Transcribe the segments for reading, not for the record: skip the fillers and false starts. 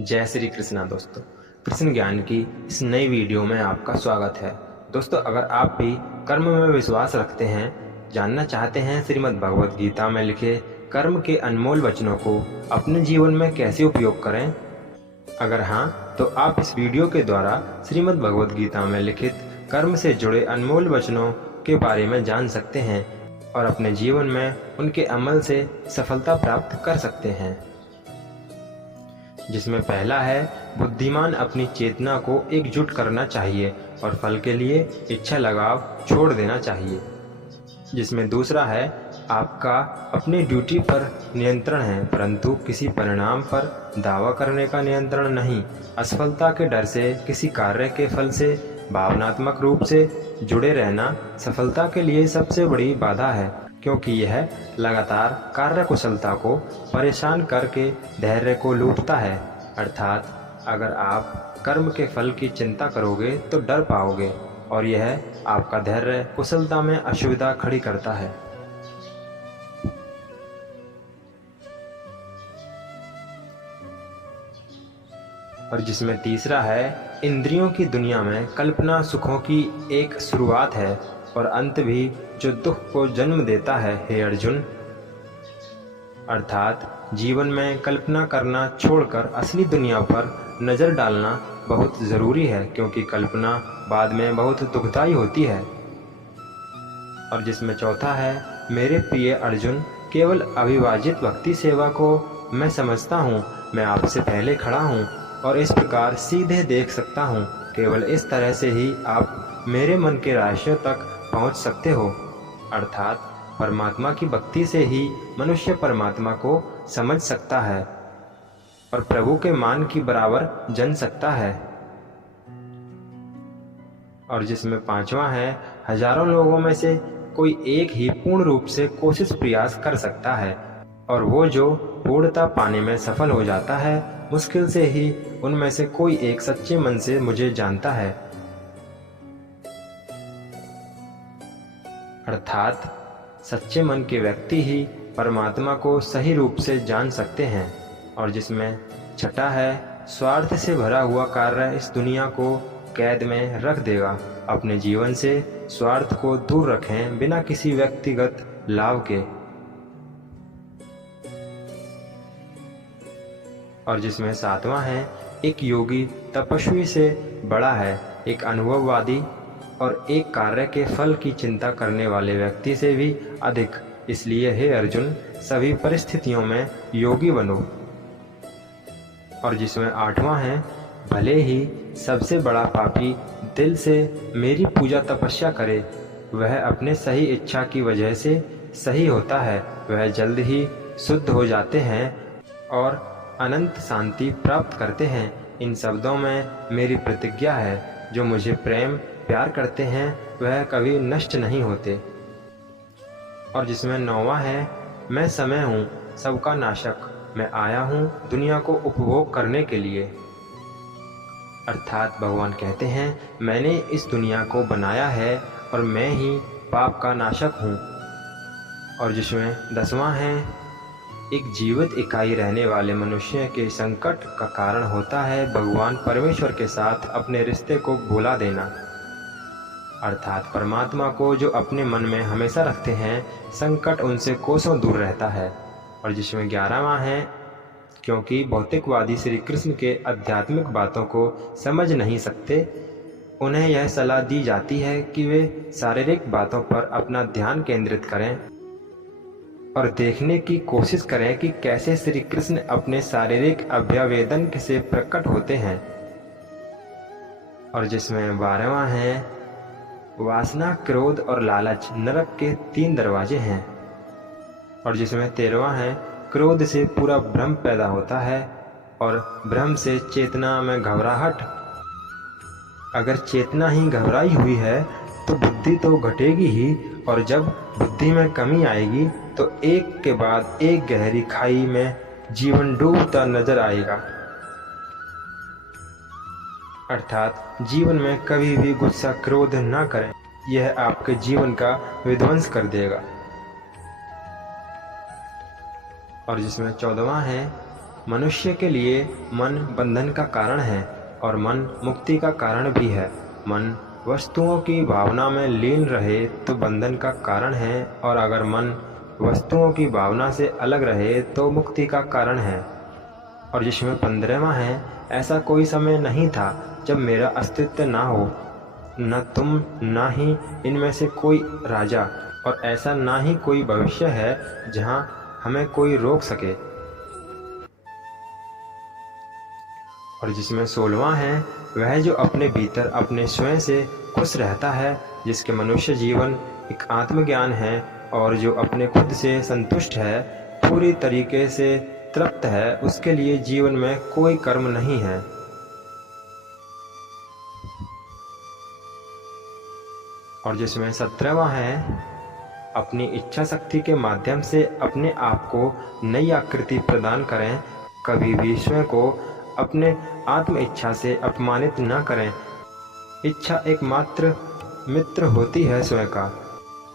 जय श्री कृष्णा दोस्तों, कृष्ण ज्ञान की इस नई वीडियो में आपका स्वागत है। दोस्तों, अगर आप भी कर्म में विश्वास रखते हैं, जानना चाहते हैं श्रीमद् भगवत गीता में लिखे कर्म के अनमोल वचनों को अपने जीवन में कैसे उपयोग करें, अगर हाँ तो आप इस वीडियो के द्वारा श्रीमद् भगवत गीता में लिखित कर्म से जुड़े अनमोल वचनों के बारे में जान सकते हैं और अपने जीवन में उनके अमल से सफलता प्राप्त कर सकते हैं। जिसमें पहला है, बुद्धिमान अपनी चेतना को एकजुट करना चाहिए और फल के लिए इच्छा लगाव छोड़ देना चाहिए। जिसमें दूसरा है, आपका अपनी ड्यूटी पर नियंत्रण है परंतु किसी परिणाम पर दावा करने का नियंत्रण नहीं। असफलता के डर से किसी कार्य के फल से भावनात्मक रूप से जुड़े रहना सफलता के लिए सबसे बड़ी बाधा है, क्योंकि यह लगातार कार्य कुशलता को परेशान करके धैर्य को लूटता है। अर्थात अगर आप कर्म के फल की चिंता करोगे तो डर पाओगे और यह आपका धैर्य कुशलता में असुविधा खड़ी करता है। और जिसमें तीसरा है, इंद्रियों की दुनिया में कल्पना सुखों की एक शुरुआत है और अंत भी जो दुख को जन्म देता है। हे अर्जुन, अर्थात जीवन में कल्पना करना छोड़कर असली दुनिया पर नज़र डालना बहुत ज़रूरी है, क्योंकि कल्पना बाद में बहुत दुखदाई होती है। और जिसमें चौथा है, मेरे प्रिय अर्जुन, केवल अविभाजित भक्ति सेवा को मैं समझता हूँ। मैं आपसे पहले खड़ा हूँ और इस प्रकार सीधे देख सकता हूँ। केवल इस तरह से ही आप मेरे मन के रहस्यों तक पहुँच सकते हो। अर्थात परमात्मा की भक्ति से ही मनुष्य परमात्मा को समझ सकता है और प्रभु के मान की बराबर जन सकता है। और जिसमें पांचवा है, हजारों लोगों में से कोई एक ही पूर्ण रूप से कोशिश प्रयास कर सकता है और वो जो पूर्णता पाने में सफल हो जाता है, मुश्किल से ही उनमें से कोई एक सच्चे मन से मुझे जानता है। अर्थात सच्चे मन के व्यक्ति ही परमात्मा को सही रूप से जान सकते हैं। और जिसमें छठा है, स्वार्थ से भरा हुआ कार्य इस दुनिया को कैद में रख देगा। अपने जीवन से स्वार्थ को दूर रखें बिना किसी व्यक्तिगत लाभ के। और जिसमें सातवां है, एक योगी तपस्वी से बड़ा है, एक अनुभववादी और एक कार्य के फल की चिंता करने वाले व्यक्ति से भी अधिक। इसलिए हे अर्जुन, सभी परिस्थितियों में योगी बनो। और जिसमें आठवां है, भले ही सबसे बड़ा पापी दिल से मेरी पूजा तपस्या करे, वह अपने सही इच्छा की वजह से सही होता है। वह जल्द ही शुद्ध हो जाते हैं और अनंत शांति प्राप्त करते हैं। इन शब्दों में मेरी प्रतिज्ञा है, जो मुझे प्रेम प्यार करते हैं वह कभी नष्ट नहीं होते। और जिसमें नौवां है, मैं समय हूँ सबका नाशक, मैं आया हूँ दुनिया को उपभोग करने के लिए। अर्थात भगवान कहते हैं, मैंने इस दुनिया को बनाया है और मैं ही पाप का नाशक हूँ। और जिसमें 10वां है, एक जीवित इकाई रहने वाले मनुष्य के संकट का कारण होता है भगवान परमेश्वर के साथ अपने रिश्ते को भुला देना। अर्थात परमात्मा को जो अपने मन में हमेशा रखते हैं, संकट उनसे कोसों दूर रहता है। और जिसमें 11वां है, क्योंकि भौतिकवादी श्री कृष्ण के आध्यात्मिक बातों को समझ नहीं सकते, उन्हें यह सलाह दी जाती है कि वे शारीरिक बातों पर अपना ध्यान केंद्रित करें और देखने की कोशिश करें कि कैसे श्री कृष्ण अपने शारीरिक अभ्यावेदन से प्रकट होते हैं। और जिसमें 12वां है, वासना, क्रोध और लालच नरक के 3 दरवाजे हैं। और जिसमें 13वां है, क्रोध से पूरा भ्रम पैदा होता है और भ्रम से चेतना में घबराहट। अगर चेतना ही घबराई हुई है तो बुद्धि तो घटेगी ही, और जब बुद्धि में कमी आएगी तो एक के बाद एक गहरी खाई में जीवन डूबता नजर आएगा। अर्थात जीवन में कभी भी गुस्सा क्रोध ना करें, यह आपके जीवन का विध्वंस कर देगा। और जिसमें 14वां है, मनुष्य के लिए मन बंधन का कारण है और मन मुक्ति का कारण भी है। मन वस्तुओं की भावना में लीन रहे तो बंधन का कारण है, और अगर मन वस्तुओं की भावना से अलग रहे तो मुक्ति का कारण है। और जिसमें 15वां है, ऐसा कोई समय नहीं था जब मेरा अस्तित्व ना हो, न तुम ना ही इनमें से कोई राजा, और ऐसा ना ही कोई भविष्य है जहाँ हमें कोई रोक सके। और जिसमें 16वां है, वह जो अपने भीतर अपने स्वयं से खुश रहता है, जिसके मनुष्य जीवन एक आत्मज्ञान है, और जो अपने खुद से संतुष्ट है, पूरी तरीके से तृप्त है, उसके लिए जीवन में कोई कर्म नहीं है। और जिसमें 17वां है, अपनी इच्छा शक्ति के माध्यम से अपने आप को नई आकृति प्रदान करें, कभी भी स्वयं को अपने आत्म इच्छा से अपमानित न करें। इच्छा एकमात्र मित्र होती है स्वयं का,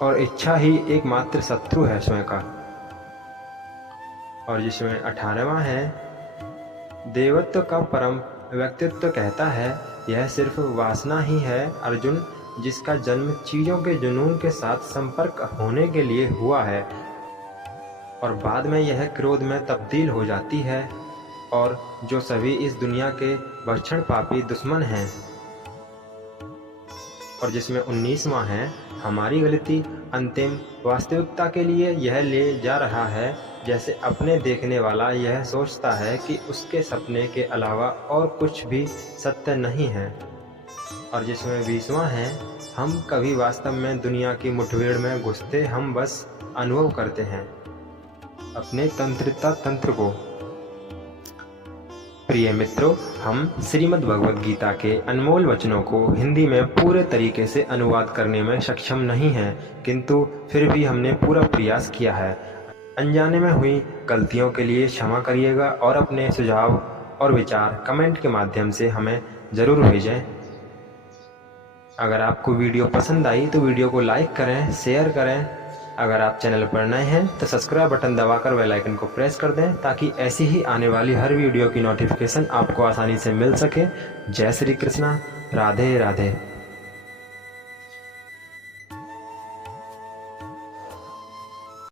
और इच्छा ही एकमात्र शत्रु है स्वयं का। और जिसमें 18वां है, देवत्व का परम व्यक्तित्व कहता है, यह सिर्फ वासना ही है अर्जुन, जिसका जन्म चीज़ों के जुनून के साथ संपर्क होने के लिए हुआ है, और बाद में यह क्रोध में तब्दील हो जाती है, और जो सभी इस दुनिया के भक्षण पापी दुश्मन हैं। और जिसमें 19वां है, हमारी गलती अंतिम वास्तविकता के लिए यह ले जा रहा है, जैसे अपने देखने वाला यह सोचता है कि उसके सपने के अलावा और कुछ भी सत्य नहीं है। और जिसमें 20वां है, हम कभी वास्तव में दुनिया की मुठभेड़ में घुसते, हम बस अनुभव करते हैं अपने तंत्रिता तंत्र को। प्रिय मित्रों, हम श्रीमद् भगवद गीता के अनमोल वचनों को हिंदी में पूरे तरीके से अनुवाद करने में सक्षम नहीं हैं, किंतु फिर भी हमने पूरा प्रयास किया है। अनजाने में हुई गलतियों के लिए क्षमा करिएगा, और अपने सुझाव और विचार कमेंट के माध्यम से हमें ज़रूर भेजें। अगर आपको वीडियो पसंद आई तो वीडियो को लाइक करें, शेयर करें। अगर आप चैनल पर नए हैं तो सब्सक्राइब बटन दबाकर बेल आइकन को प्रेस कर दें, ताकि ऐसी ही आने वाली हर वीडियो की नोटिफिकेशन आपको आसानी से मिल सके। जय श्री कृष्णा, राधे राधे।